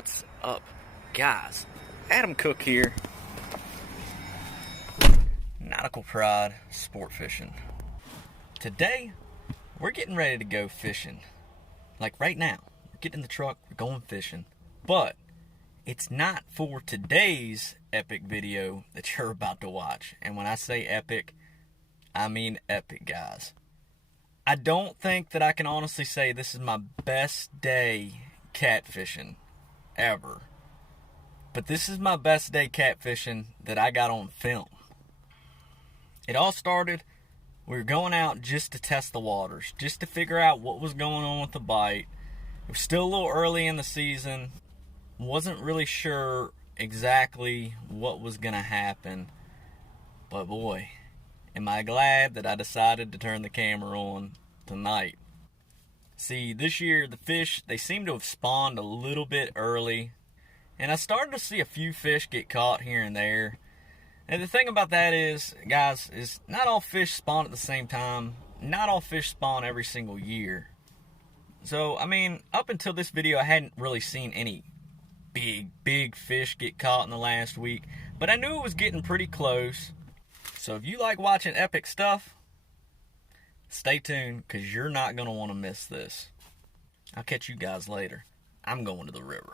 What's up, guys? Adam Cook here. Nautical Pride Sport Fishing. Today, we're getting ready to go fishing. Like right now. We're getting in the truck, we're going fishing. But it's not for today's epic video that you're about to watch. And when I say epic, I mean epic, guys. I don't think that I can honestly say this is my best day catfishing ever. But this is my best day catfishing that I got on film. It all started, we were going out just to test the waters, just to figure out what was going on with the bite. It was still a little early in the season. Wasn't really sure exactly what was going to happen. But boy, am I glad that I decided to turn the camera on tonight. See, this year the fish, they seem to have spawned a little bit early. And I started to see a few fish get caught here and there. And the thing about that is, guys, is not all fish spawn at the same time. Not all fish spawn every single year. So, I mean, up until this video, I hadn't really seen any big fish get caught in the last week. But I knew it was getting pretty close. So if you like watching epic stuff, stay tuned, because you're not going to want to miss this. I'll catch you guys later. I'm going to the river.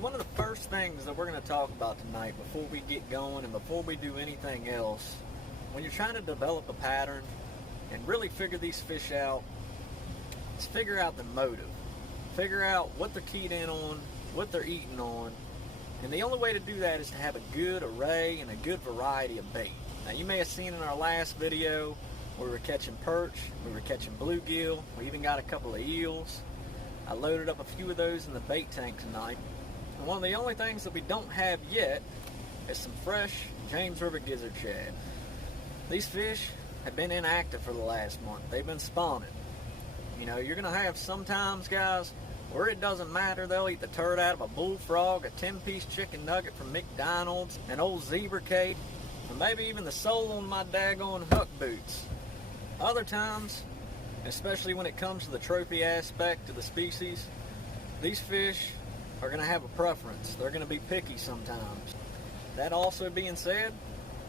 One of the first things that we're going to talk about tonight before we get going and before we do anything else, when you're trying to develop a pattern and really figure these fish out, is figure out the motive. Figure out what they're keyed in on, what they're eating on, and the only way to do that is to have a good array and a good variety of bait. Now, you may have seen in our last video we were catching perch, we were catching bluegill, we even got a couple of eels. I loaded up a few of those in the bait tank tonight. And one of the only things that we don't have yet is some fresh James River gizzard shad. These fish have been inactive for the last month. They've been spawning. You know, you're going to have sometimes, guys, where it doesn't matter. They'll eat the turd out of a bullfrog, a 10-piece chicken nugget from McDonald's, an old zebra cake, and maybe even the sole on my daggone hook boots. Other times, especially when it comes to the trophy aspect of the species, these fish are going to have a preference. They're going to be picky sometimes. That also being said,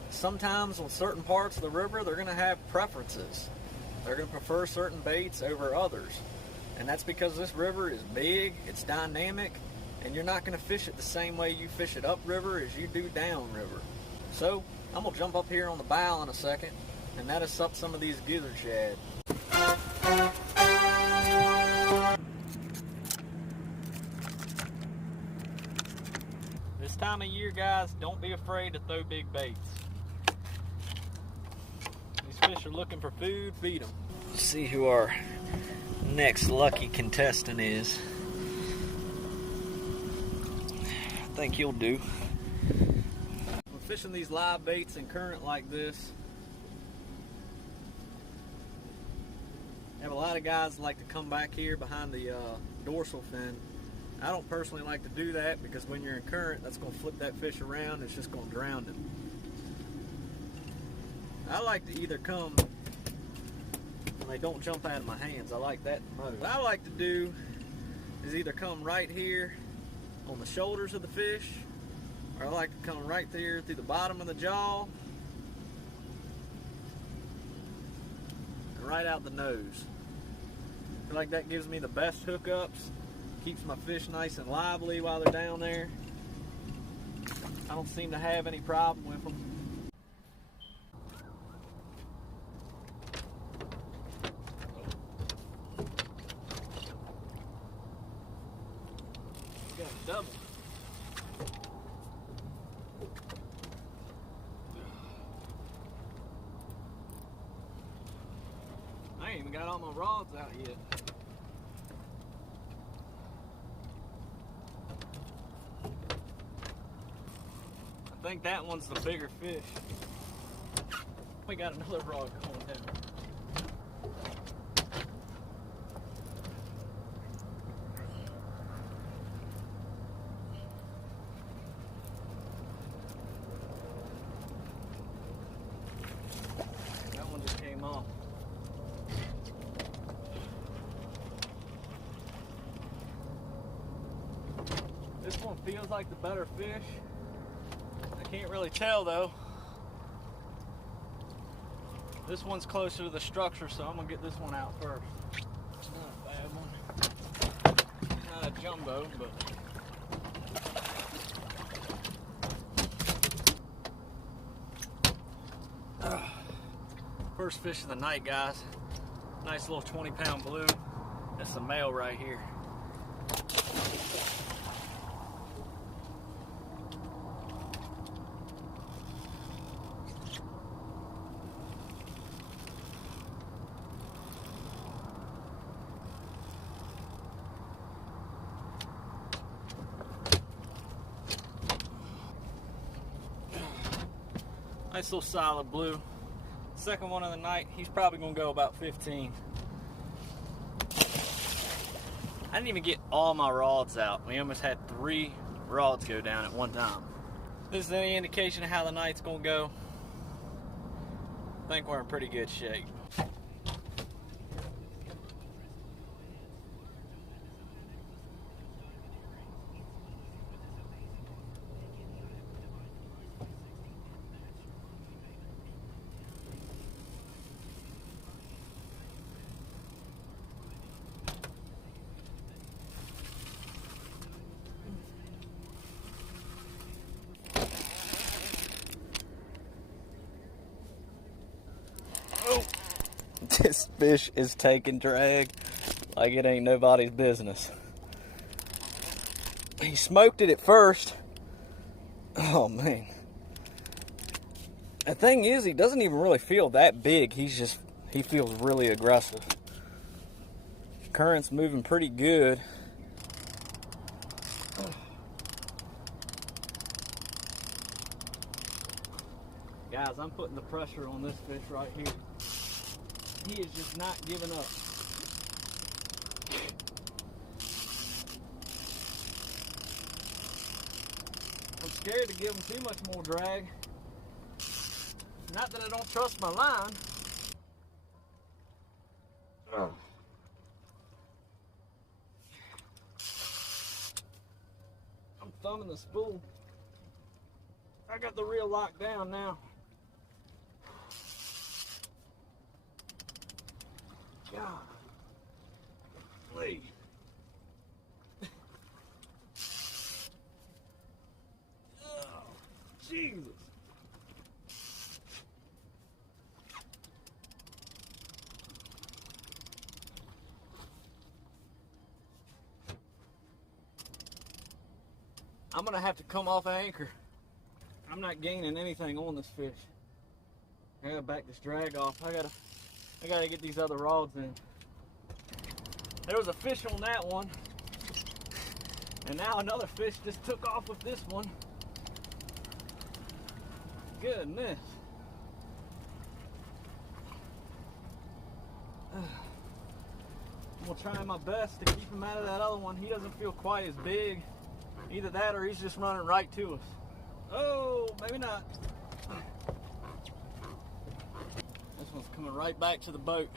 sometimes on certain parts of the river, they're going to have preferences. They're going to prefer certain baits over others. And that's because this river is big, it's dynamic, and you're not going to fish it the same way you fish it upriver as you do downriver. So, I'm going to jump up here on the bow in a second and net us up some of these gizzard shad. This time of year, guys, don't be afraid to throw big baits. These fish are looking for food, feed them. Let's see who our next lucky contestant is. I think he'll do. We're fishing these live baits in current like this. I have a lot of guys that like to come back here behind the dorsal fin. I don't personally like to do that because when you're in current, that's going to flip that fish around and it's just going to drown him. I like to either come when they don't jump out of my hands. I like that most. What I like to do is either come right here on the shoulders of the fish, or I like to come right there through the bottom of the jaw and right out the nose. I feel like that gives me the best hookups. Keeps my fish nice and lively while they're down there. I don't seem to have any problem with them. double. I ain't even got all my rods out yet. I think that one's the bigger fish. We got another rod going down. That one just came off. This one feels like the better fish. I can't really tell though. This one's closer to the structure, so I'm gonna get this one out first. It's not a bad one. It's not a jumbo, but first fish of the night, guys. Nice little 20-pound blue. That's the male right here. Nice little solid blue. Second one of the night, he's probably gonna go about 15. I didn't even get all my rods out. We almost had 3 rods go down at one time. If this is any indication of how the night's gonna go, I think we're in pretty good shape. This fish is taking drag like it ain't nobody's business. He smoked it at first. Oh man. The thing is, he doesn't even really feel that big. He feels really aggressive. Current's moving pretty good. Guys, I'm putting the pressure on this fish right here. He is just not giving up. I'm scared to give him too much more drag. Not that I don't trust my line. Oh. I'm thumbing the spool. I got the reel locked down now. God, please. Oh, Jesus. I'm gonna have to come off anchor. I'm not gaining anything on this fish. I gotta back this drag off. I gotta get these other rods in. There was a fish on that one, and now another fish just took off with this one. Goodness. I'm gonna try my best to keep him out of that other one. He doesn't feel quite as big. Either that or he's just running right to us. Oh, maybe not. This one's coming right back to the boat.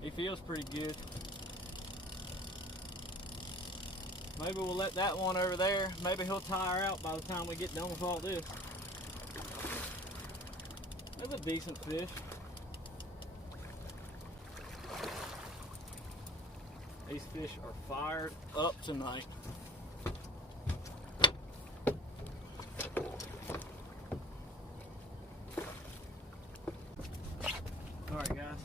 He feels pretty good. Maybe we'll let that one over there. Maybe he'll tire out by the time we get done with all this. That's a decent fish. These fish are fired up tonight. All right, guys.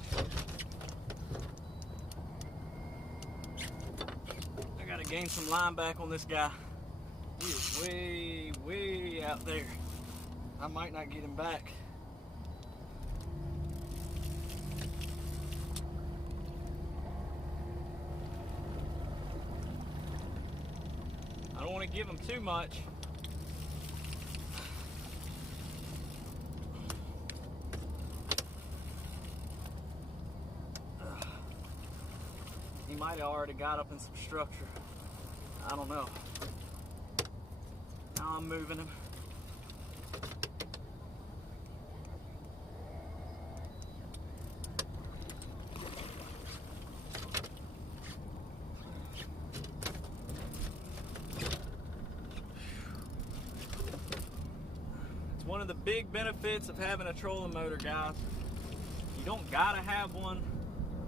I gotta gain some line back on this guy. He is way, way out there. I might not get him back. I don't want to give him too much. He might have already got up in some structure. I don't know. Now I'm moving him. It's one of the big benefits of having a trolling motor, guys. You don't gotta have one,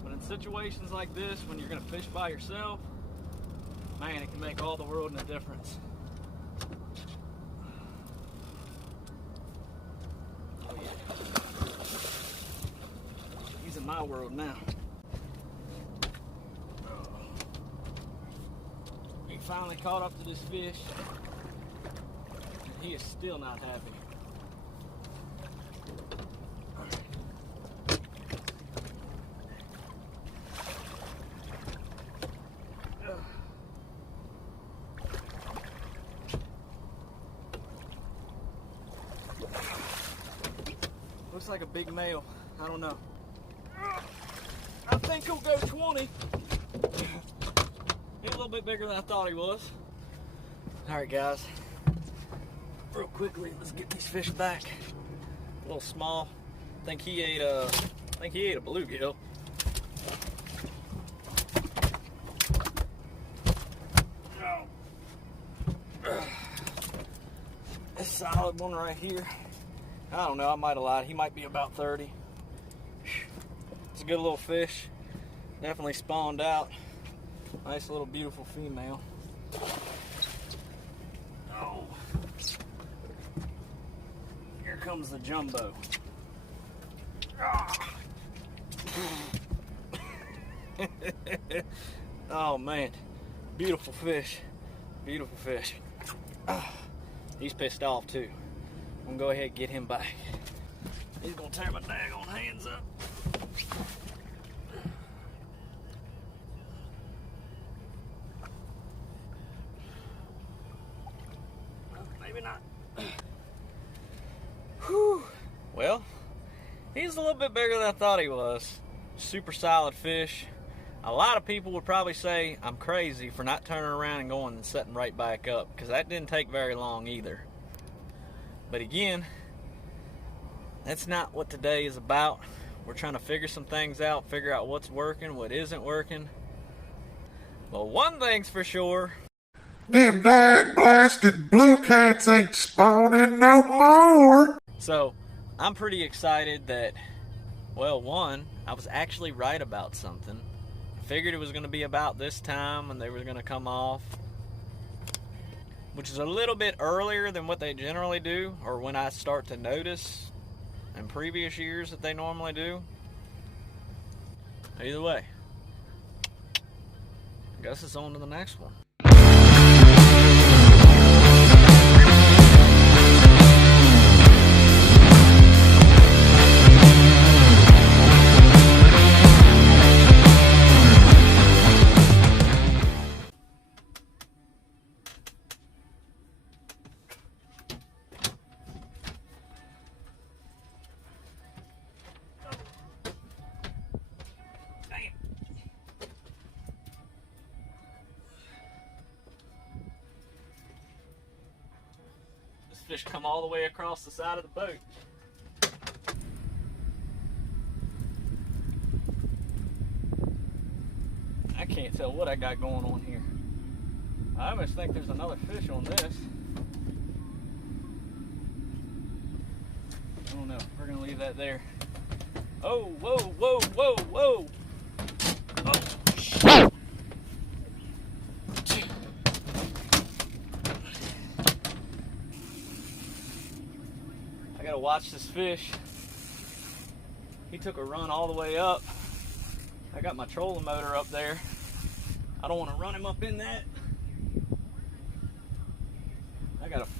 but in situations like this, when you're gonna fish by yourself, man, it can make all the world and a difference. Oh yeah. He's in my world now. He finally caught up to this fish, and he is still not happy. Looks like a big male. I don't know. I think he'll go 20. He's a little bit bigger than I thought he was. All right, guys. Real quickly, let's get these fish back. A little small. I think he ate a bluegill. This solid one right here. I don't know, I might have lied. He might be about 30. It's a good little fish. Definitely spawned out. Nice little beautiful female. Oh. Here comes the jumbo. Oh man. Beautiful fish. Beautiful fish. He's pissed off too. I'm gonna go ahead and get him back. He's gonna tear my daggone hands up. Maybe not. Whew. Well, he's a little bit bigger than I thought he was. Super solid fish. A lot of people would probably say I'm crazy for not turning around and going and setting right back up, because that didn't take very long either. But again, that's not what today is about. We're trying to figure some things out, figure out what's working, what isn't working. But one thing's for sure. Them dag blasted blue cats ain't spawning no more. So, I'm pretty excited that, well, one, I was actually right about something. I figured it was going to be about this time and they were going to come off, which is a little bit earlier than what they generally do, or when I start to notice in previous years that they normally do. Either way, I guess it's on to the next one. Fish come all the way across the side of the boat. I can't tell what I got going on here. I almost think there's another fish on this. I don't know. We're gonna leave that there. Oh, whoa, whoa, whoa, whoa. Oh, shit. I gotta watch this fish. He took a run all the way up. I got my trolling motor up there. I don't want to run him up in that.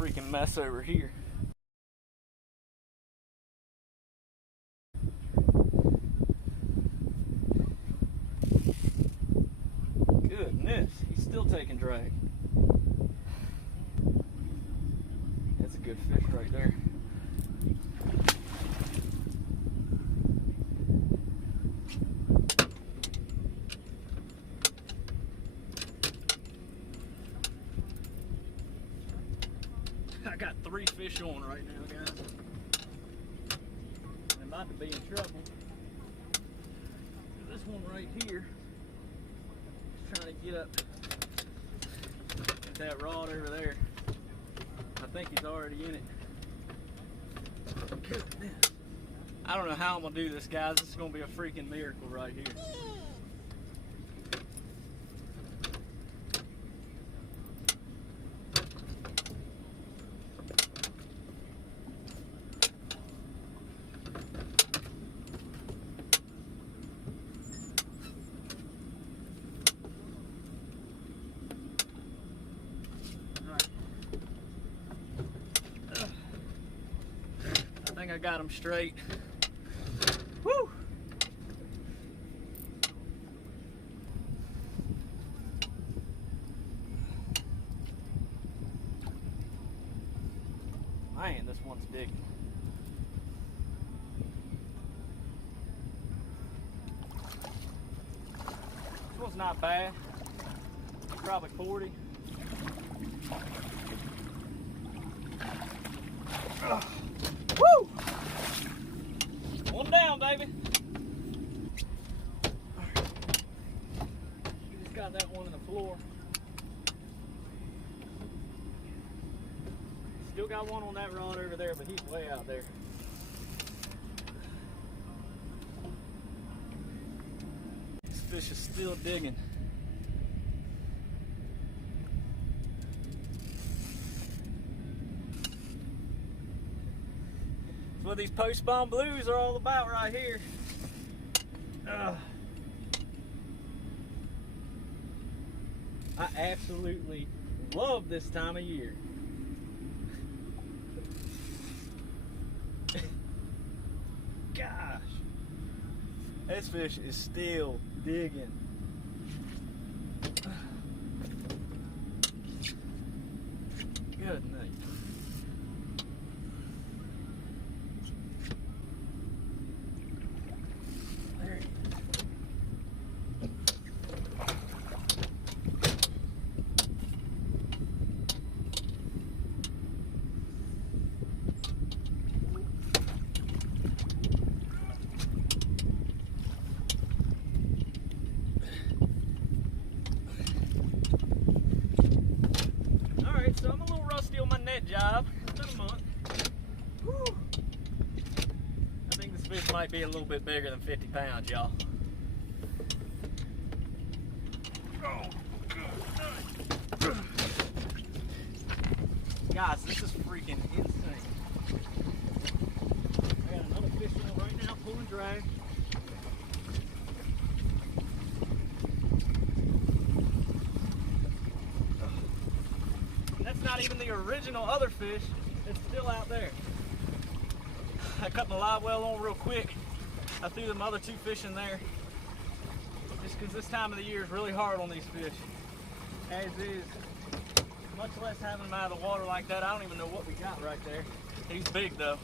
freaking mess over here. Goodness, he's still taking drag. That's a good fish right there. I got 3 fish on right now, guys. I'm about to be in trouble. This one right here is trying to get up at that rod over there. I think he's already in it. Goodness. I don't know how I'm gonna do this, guys. This is gonna be a freaking miracle right here. I got him straight. Woo! Man, this one's big. This one's not bad. Probably 40. Woo! One down, baby. Right. Just got that one in the floor. Still got one on that rod over there, but he's way out there. This fish is still digging. That's what these post-spawn blues are all about right here. I absolutely love this time of year. Gosh, this fish is still digging. Good night. There he is. So I'm a little rusty on my net job. It's been a month. Whew. I think this fish might be a little bit bigger than 50 pounds, y'all. Oh, good. Guys, this is freaking insane. I got another fish on right now, pulling drag. Not even the original other fish that's still out there. I cut my live well on real quick. I threw them other 2 fish in there just because this time of the year is really hard on these fish, as is, much less having them out of the water like that. I don't even know what we got right there. He's big though.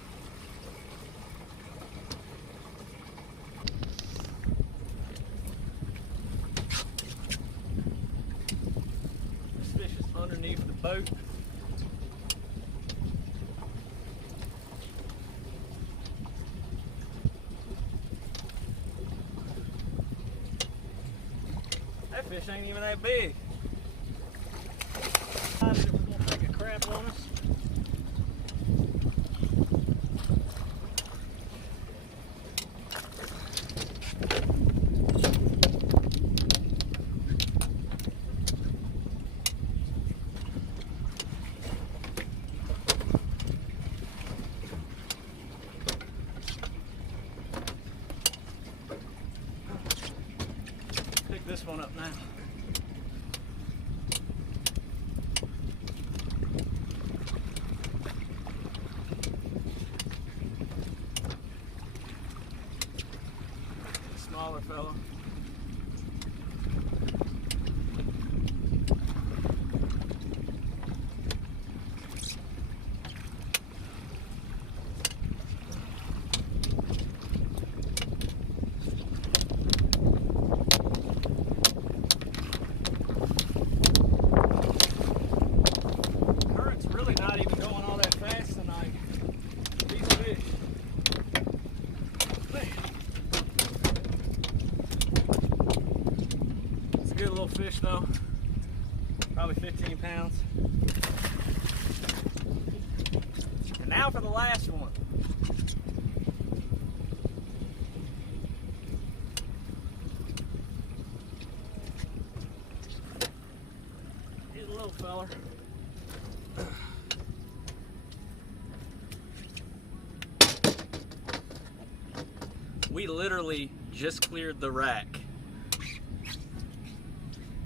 This fish is underneath the boat. That fish ain't even that big. I think we're gonna take a crap on us. Pick this one up now. smaller fella. Current's really not even going all that fast tonight. These fish. It's a good little fish though. Probably 15 pounds. And now for the last one. Here's a little feller. We literally just cleared the rack.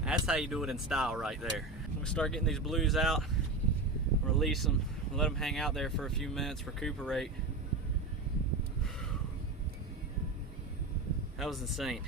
That's how you do it in style right there. We start getting these blues out, release them, let them hang out there for a few minutes, recuperate. That was insane.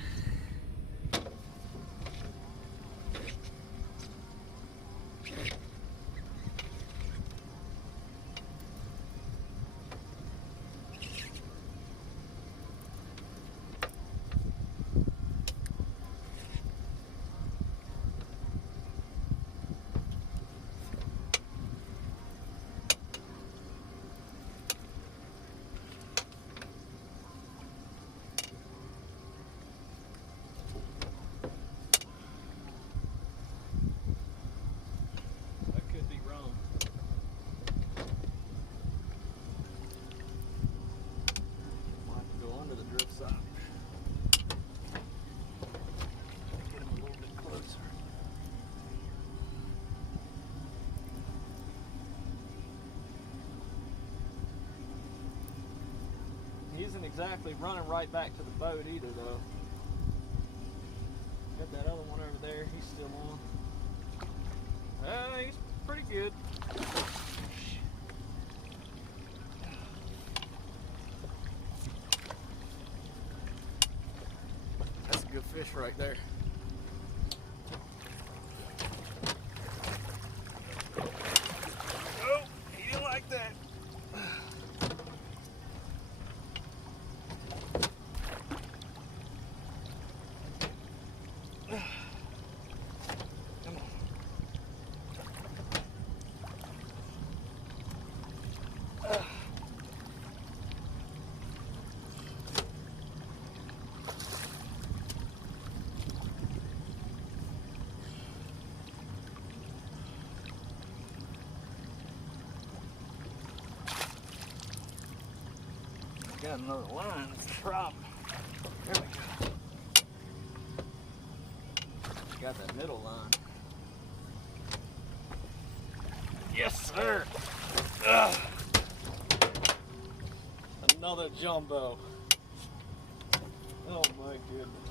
He isn't exactly running right back to the boat either though. Got that other one over there, he's still on. He's pretty good. That's a good fish right there. Oh, he didn't like that. Got another line, that's the problem. There we go. Got that middle line. Yes, sir. Ugh. Another jumbo. Oh my goodness.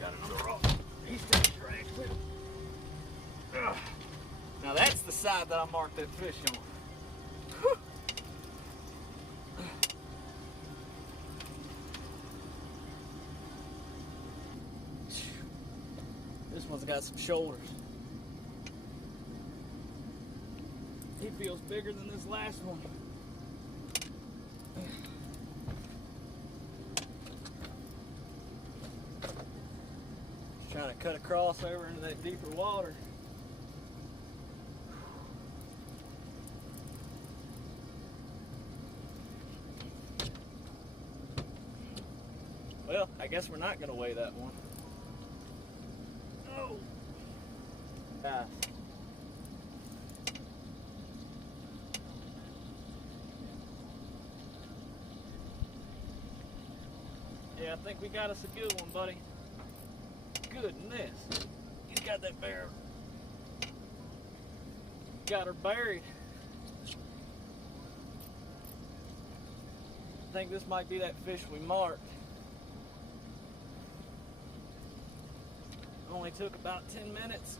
Got another rock. He's taking trash too. Ugh. Now that's the side that I marked that fish on. This one's got some shoulders. He feels bigger than this last one. Just trying to cut across over into that deeper water. Well, I guess we're not going to weigh that one. Oh! Bass. Yeah, I think we got us a good one, buddy. Goodness. He's got that bear. Got her buried. I think this might be that fish we marked. Only took about 10 minutes.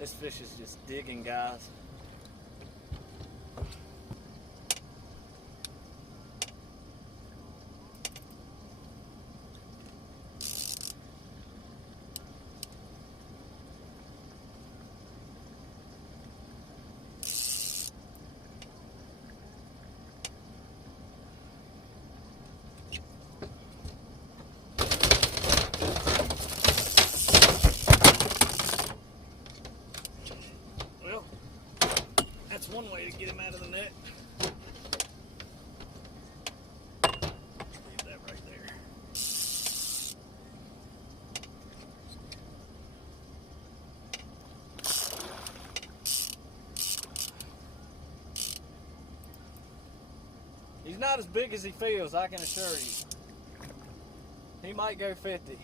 This fish is just digging, guys. That's one way to get him out of the net. Leave that right there. He's not as big as he feels, I can assure you. He might go 50.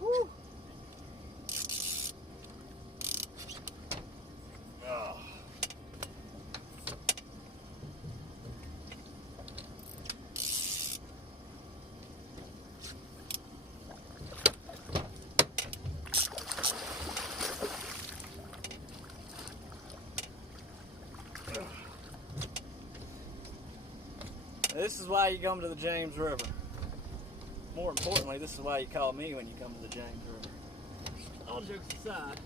Woo! This is why you come to the James River. More importantly, this is why you call me when you come to the James River. All jokes aside.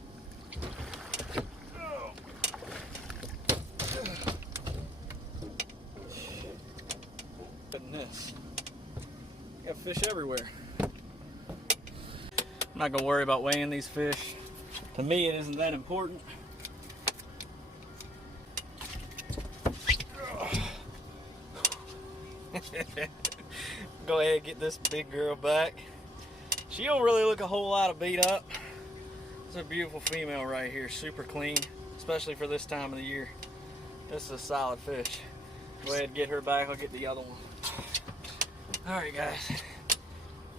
Goodness. Got fish everywhere. I'm not gonna worry about weighing these fish. To me, it isn't that important. Go ahead and get this big girl back. She don't really look a whole lot of beat up. It's a beautiful female right here, super clean, especially for this time of the year. This is a solid fish. Go ahead and get her back, I'll get the other one. Alright guys,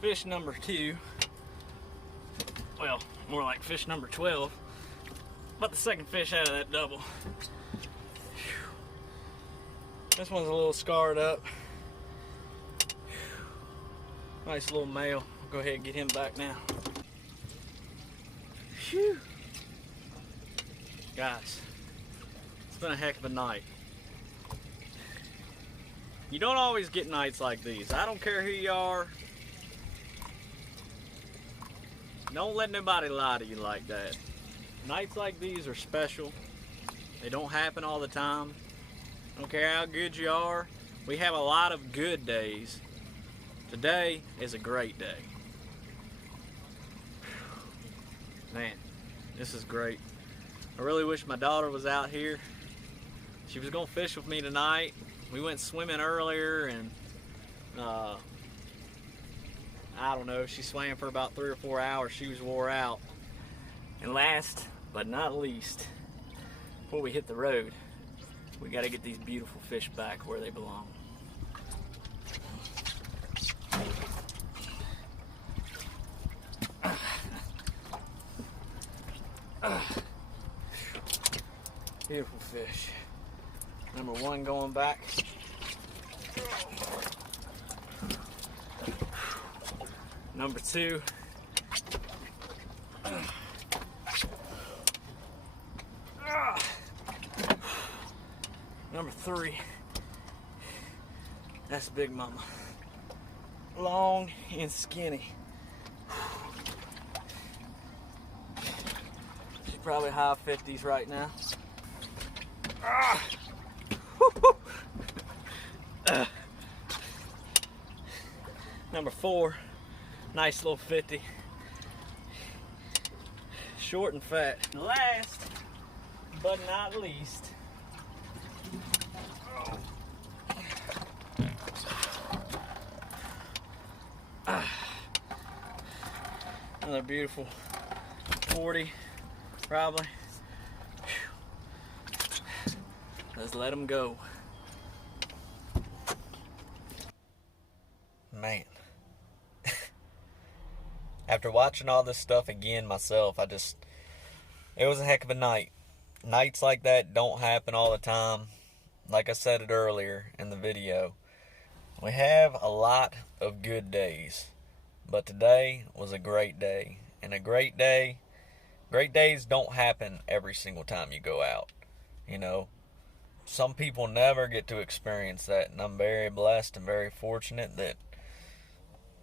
fish number 2. Well, more like fish number 12. But the second fish out of that double. This one's a little scarred up. Nice little male. Go ahead and get him back now. Whew. Guys, it's been a heck of a night. You don't always get nights like these. I don't care who you are. Don't let nobody lie to you like that. Nights like these are special. They don't happen all the time. I don't care how good you are. We have a lot of good days. Today is a great day. Man, this is great. I really wish my daughter was out here. She was gonna fish with me tonight. We went swimming earlier and I don't know, she swam for about 3 or 4 hours. She was wore out. And last but not least, before we hit the road, we gotta get these beautiful fish back where they belong. Beautiful fish. Number 1 going back. Number 2. Number 3. That's Big Mama. Long and skinny. She's probably high 50s right now. Number 4, nice little 50. Short and fat. And last but not least, another beautiful 40, probably. Let's let them go. Man. After watching all this stuff again myself, it was a heck of a night. Nights like that don't happen all the time. Like I said it earlier in the video, we have a lot of good days, but today was a great day, and a great day. Great days don't happen every single time you go out. You know, some people never get to experience that, and I'm very blessed and very fortunate that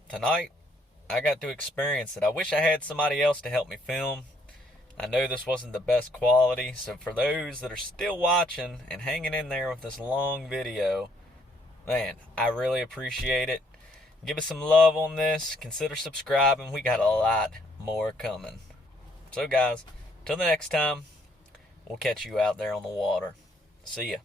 tonight I got to experience it. I wish I had somebody else to help me film. I know this wasn't the best quality, so for those that are still watching and hanging in there with this long video, man, I really appreciate it. Give us some love on this. Consider subscribing. We got a lot more coming. So guys, till the next time, we'll catch you out there on the water. See ya.